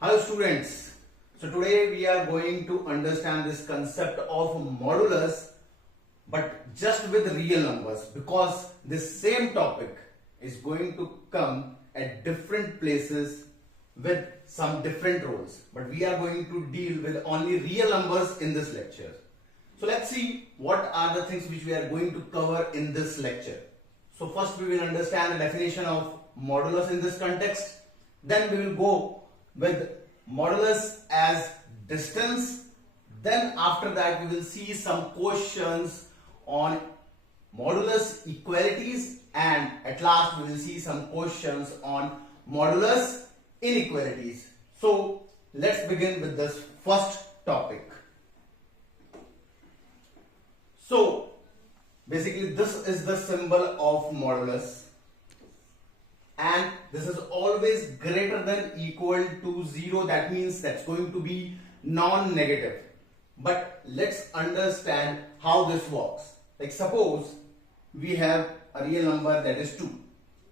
Hello students, so today we are going to understand this concept of modulus but just with real numbers, because this same topic is going to come at different places with some different roles, but we are going to deal with only real numbers in this lecture. So let's see what are the things which we are going to cover in this lecture. So first we will understand the definition of modulus in this context, then we will go with modulus as distance, then after that we will see some questions on modulus equalities, and at last we will see some questions on modulus inequalities. So let's begin with this first topic. So basically this is the symbol of modulus, and this is always greater than equal to 0. That means that's going to be non-negative. But let's understand how this works. Like suppose we have a real number that is 2.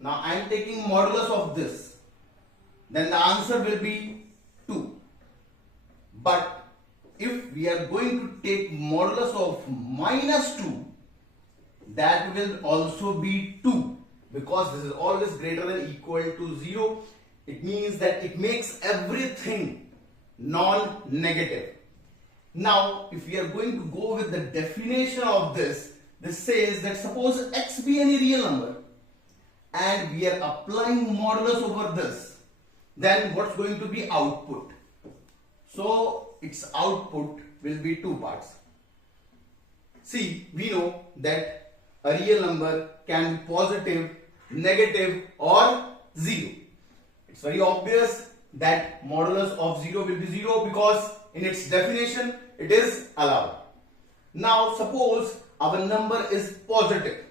Now I am taking modulus of this, then the answer will be 2. But if we are going to take modulus of minus 2, that will also be 2. Because this is always greater than equal to 0, it means that it makes everything non-negative. Now, if we are going to go with the definition of this, this says that suppose x be any real number and we are applying modulus over this, then what's going to be output? So, its output will be 2 parts. See, we know that a real number can be positive, negative or 0. It's very obvious that modulus of 0 will be 0 because in its definition it is allowed. Now suppose our number is positive.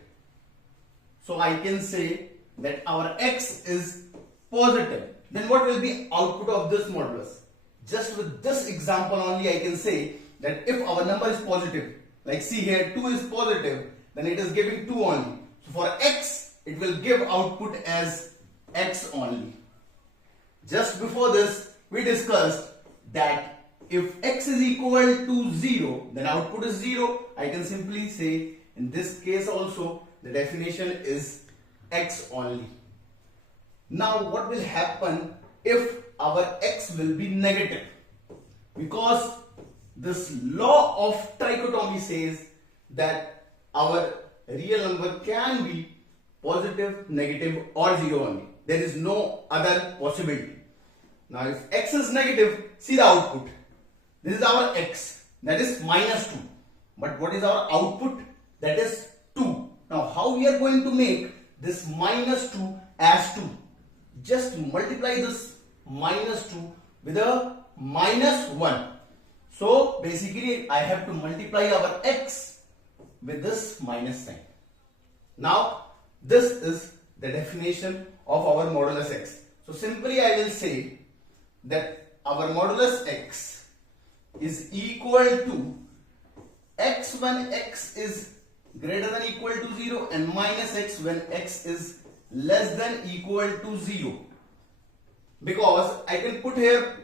So I can say that our x is positive. Then what will be output of this modulus? Just with this example only I can say that if our number is positive, like see here 2 is positive, then it is giving 2 only. So for x, it will give output as x only. Just before this, we discussed that if x is equal to 0, then output is 0. I can simply say in this case also the definition is x only. Now what will happen if our x will be negative? Because this law of trichotomy says that our real number can be positive, negative or 0 only. There is no other possibility. Now if x is negative, see the output. This is our x, that is minus 2. But what is our output? That is 2. Now how we are going to make this minus 2 as 2? Just multiply this minus 2 with a minus 1. So basically I have to multiply our x with this minus sign. Now this is the definition of our modulus x. So simply I will say that our modulus x is equal to x when x is greater than equal to 0 and minus x when x is less than equal to 0. Because I can put here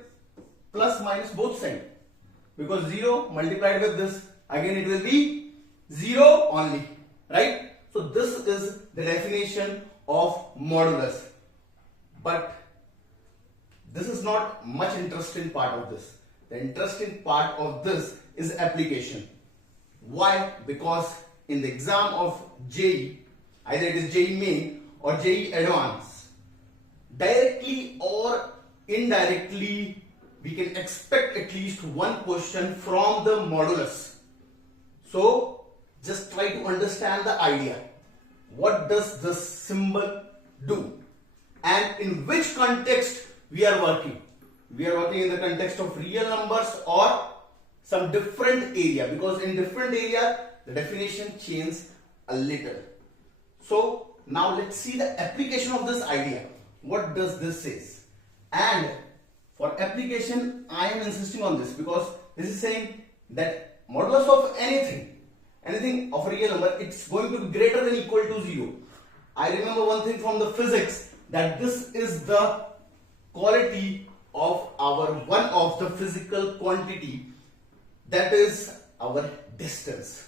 plus minus both sides. Because 0 multiplied with this, again it will be 0 only, right? So this is the definition of modulus. But this is not much interesting part of this. The interesting part of this is application. Why? Because in the exam of JEE, either it is JEE main or JEE advanced, directly or indirectly we can expect at least one question from the modulus. So just try to understand the idea. What does this symbol do? And in which context we are working? We are working in the context of real numbers or some different area, because in different area the definition changes a little. So now let's see the application of this idea. What does this say? And for application I am insisting on this because this is saying that modulus of anything of a real number, it's going to be greater than equal to 0. I remember one thing from the physics, that this is the quality of our our one of the physical quantity, that is our distance.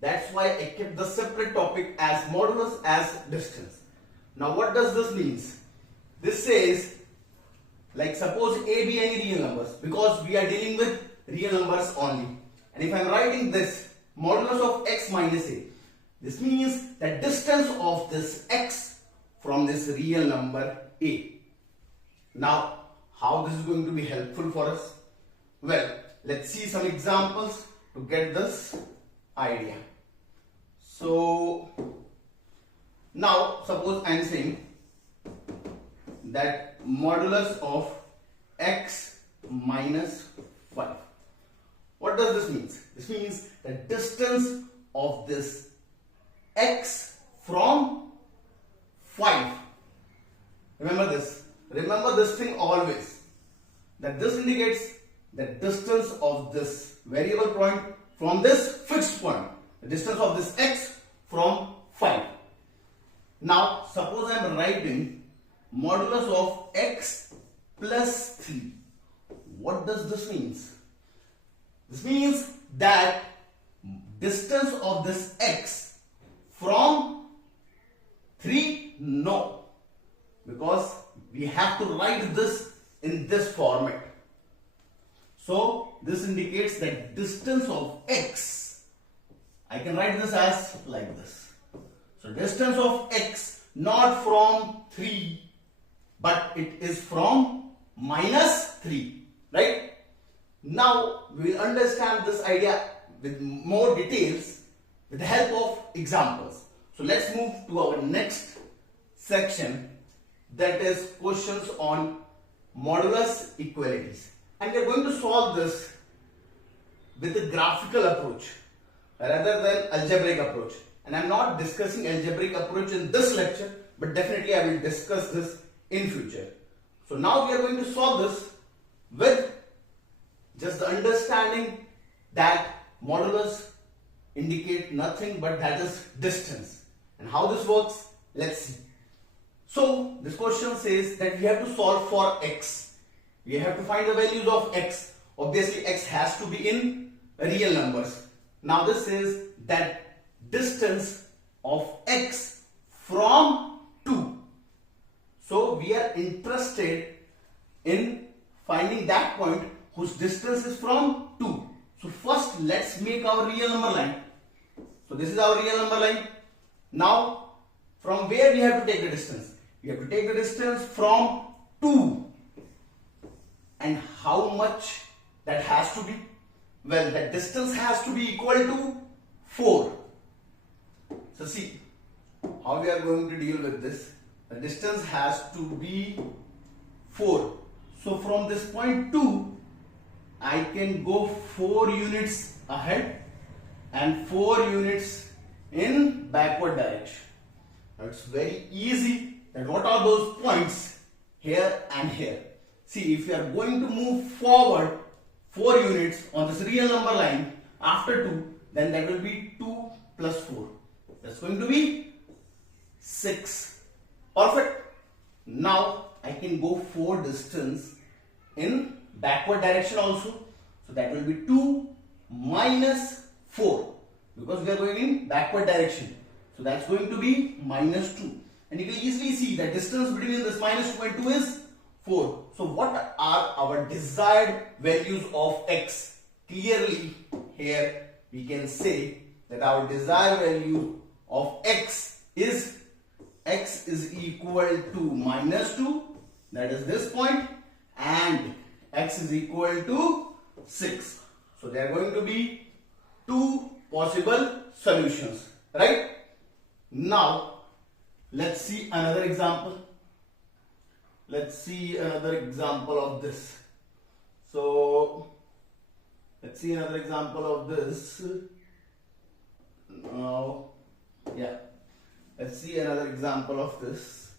That's why I kept the separate topic as modulus as distance. Now what does this mean? This says, like suppose A be any real numbers, because we are dealing with real numbers only. And if I am writing this modulus of x minus a, this means the distance of this x from this real number a. Now, how this is going to be helpful for us? Well, let's see some examples to get this idea. So, now suppose I am saying that modulus of x minus 5. What does this mean? This means the distance of this x from 5. Remember this. Remember this thing always. That this indicates the distance of this variable point from this fixed point. The distance of this x from 5. Now, suppose I am writing modulus of x plus 3. What does this mean? This means that distance of this x from 3, no, because we have to write this in this format. So this indicates that distance of x, I can write this as like this. So distance of x not from 3, but it is from minus 3, right? Now we will understand this idea with more details with the help of examples. So let's move to our next section, that is questions on modulus equalities. And we are going to solve this with a graphical approach rather than algebraic approach. And I am not discussing algebraic approach in this lecture, but definitely I will discuss this in future. So now we are going to solve this with just the understanding that modulus indicate nothing but that is distance. And how this works, let's see. So this question says that we have to solve for x. We have to find the values of x. Obviously x has to be in real numbers. Now this says that distance of x from 2. So we are interested in finding that point whose distance is from 2. So first let's make our real number line. So this is our real number line. Now from where we have to take the distance? We have to take the distance from 2. And how much that has to be? Well, that distance has to be equal to 4. So see how we are going to deal with this. The distance has to be 4. So from this point 2, I can go 4 units ahead and 4 units in backward direction. Now it's very easy. That what are those points here and here? See, if you are going to move forward 4 units on this real number line after 2, then that will be 2 plus 4. That's going to be 6. Perfect. Now I can go 4 distance in backward direction also. So that will be 2 minus 4, because we are going in backward direction. So that's going to be minus 2. And you can easily see the distance between this minus 2 and 2 is 4. So what are our desired values of x? Clearly here we can say that our desired value of x is equal to minus 2, that is this point, and x is equal to 6. So there are going to be 2 possible solutions, right? Now let's see another example. Let's see another example of this. So let's see another example of this. Now, yeah, let's see another example of this.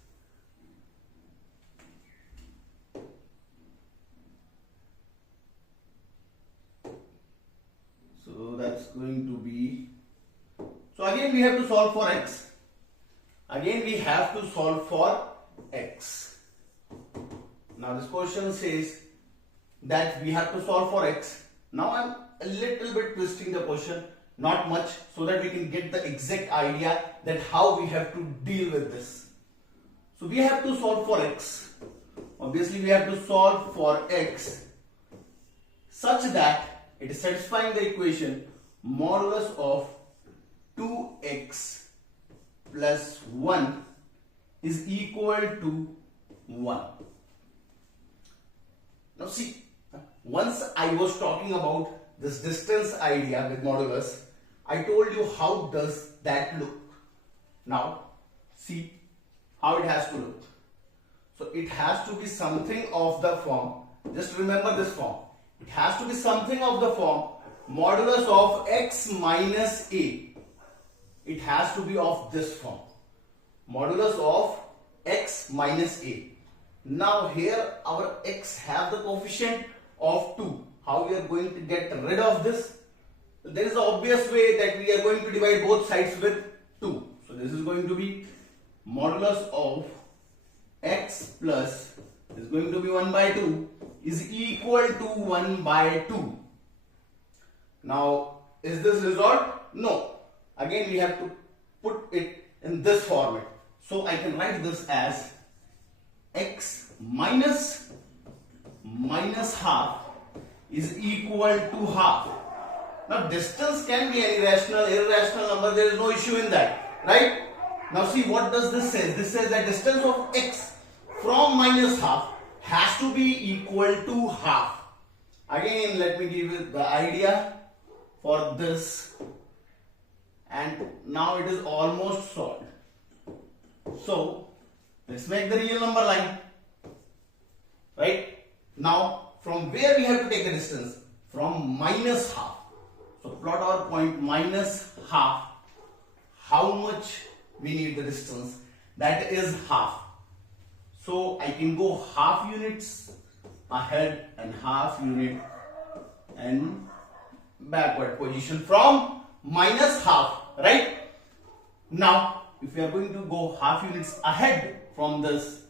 So that's going to be, so again we have to solve for x. Again we have to solve for x. Now this question says that we have to solve for x. Now I'm a little bit twisting the question, not much, so that we can get the exact idea that how we have to deal with this. So we have to solve for x. Obviously we have to solve for x such that it is satisfying the equation modulus of 2x plus 1 is equal to 1. Now see, once I was talking about this distance idea with modulus, I told you how does that look. Now see how it has to look. So it has to be something of the form, just remember this form. It has to be something of the form modulus of x minus a. It has to be of this form, modulus of x minus a. Now here our x have the coefficient of 2. How we are going to get rid of this? There is an obvious way that we are going to divide both sides with 2. So this is going to be modulus of x plus is going to be 1 by 2 is equal to 1 by 2. Now is this resolved? No. Again we have to put it in this format. So I can write this as x minus half is equal to half. Now distance can be any rational, irrational number, there is no issue in that, right? Now see what does this say? This says that distance of x from minus half has to be equal to half. Again let me give you the idea for this, and now it is almost solved. So let's make the real number line, right? Now from where we have to take the distance? From minus half. So plot our point minus half. How much we need the distance? That is half. So I can go half units ahead and half unit and backward position from minus half, right? Now if we are going to go half units ahead from this,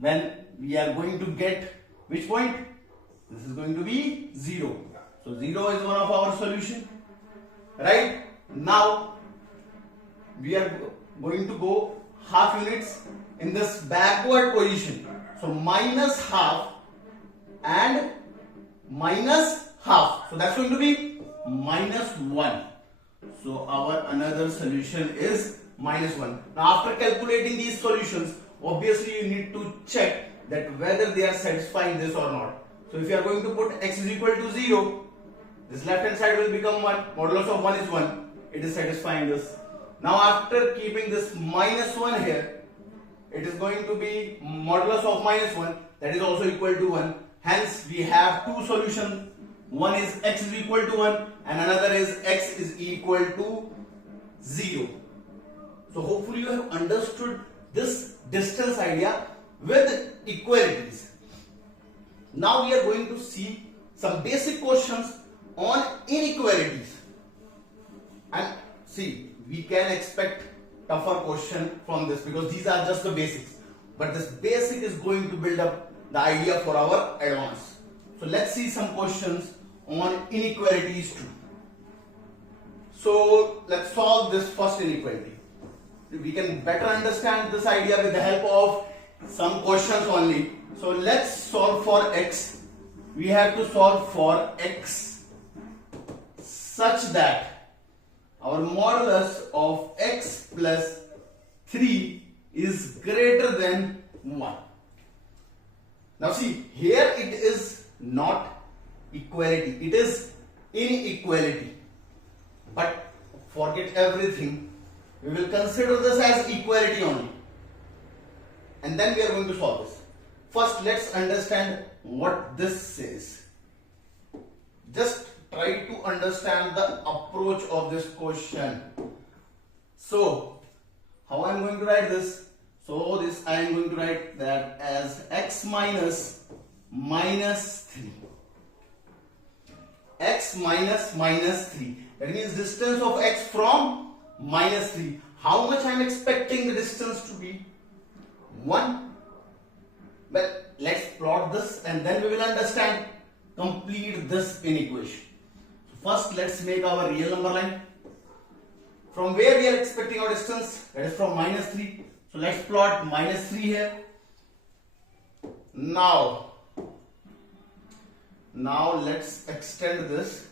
then we are going to get which point? This is going to be 0. So 0 is one of our solution, right? Now we are going to go half units in this backward position. So minus half and minus half. So that's going to be minus 1. So our another solution is minus 1. Now after calculating these solutions, obviously you need to check that whether they are satisfying this or not. So if you are going to put x is equal to 0, this left hand side will become 1, modulus of 1 is 1, it is satisfying this. Now after keeping this minus 1 here, it is going to be modulus of minus 1, that is also equal to 1. Hence we have two solutions. One is x is equal to 1 and another is x is equal to 0. So hopefully you have understood this distance idea with equalities. Now we are going to see some basic questions on inequalities. And see, we can expect tougher question from this because these are just the basics. But this basic is going to build up the idea for our advance. So let's see some questions on inequalities too. So let's solve this first inequality. We can better understand this idea with the help of some questions only. So let's solve for x. We have to solve for x such that our modulus of x plus 3 is greater than 1. Now see, here it is not equality, it is inequality. But forget everything, we will consider this as equality only. And then we are going to solve this. First, let's understand what this says. Just try to understand the approach of this question. So, how I am going to write this? So, this I am going to write that as x minus 3. X minus 3. That means distance of x from minus 3. How much I am expecting the distance to be? 1. Well, let's plot this and then we will understand complete this inequation. So first let's make our real number line. From where we are expecting our distance, that is from -3. So let's plot -3 here. Now let's extend this.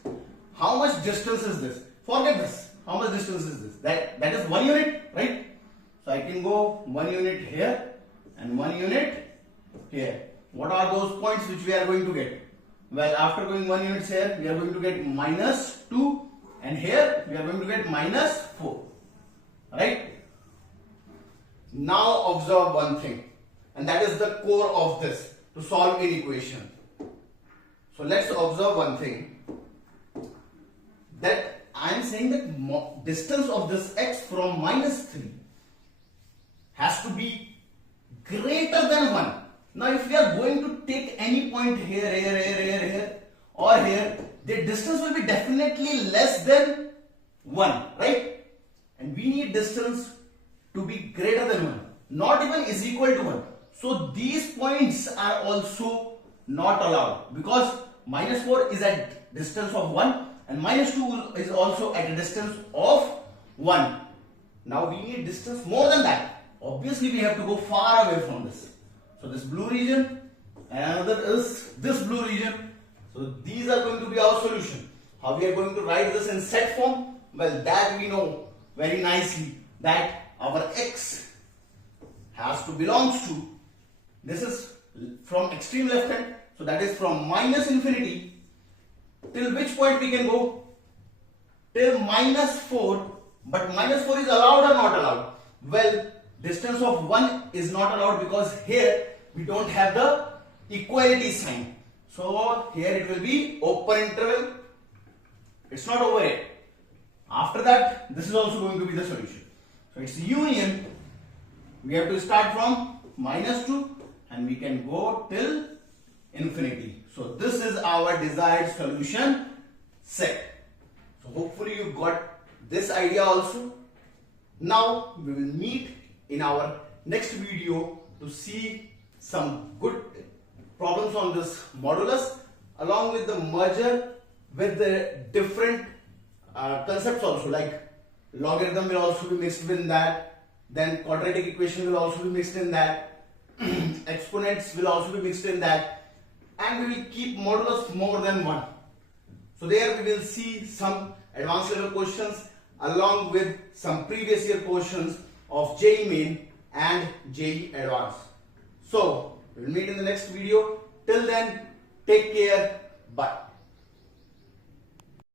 How much distance is this? Forget this. How much distance is this? That is 1 unit, right? So I can go 1 unit here and 1 unit here. What are those points which we are going to get? Well, after going 1 unit here, we are going to get -2, and here we are going to get -4. Right? Now observe one thing, and that is the core of this to solve an equation. So let's observe one thing, that I am saying that distance of this x from -3 has to be greater than 1. Now if we are going to take any point here or here, the distance will be definitely less than 1, right? And we need distance to be greater than 1, not even is equal to 1. So these points are also not allowed, because -4 is at distance of 1 and -2 is also at a distance of 1. Now we need distance more than that. Obviously we have to go far away from this. So this blue region and another is this blue region. So these are going to be our solution. How we are going to write this in set form? Well, that we know very nicely, that our x has to belongs to, this is from extreme left hand, so that is from -infinity till which point we can go? Till -4, but -4 is allowed or not allowed? Well, distance of 1 is not allowed because here we don't have the equality sign. So here it will be open interval. It's not over yet. After that, this is also going to be the solution. So it's union. We have to start from -2 and we can go till infinity. So this is our desired solution set. So hopefully you got this idea also. Now we will meet in our next video to see some good problems on this modulus, along with the merger with the different concepts also, like logarithm will also be mixed in that, then quadratic equation will also be mixed in that, exponents will also be mixed in that, and we will keep modulus more than 1. So there we will see some advanced level questions along with some previous year questions of JEE main and JEE advanced. So we will meet in the next video. Till then, take care. Bye.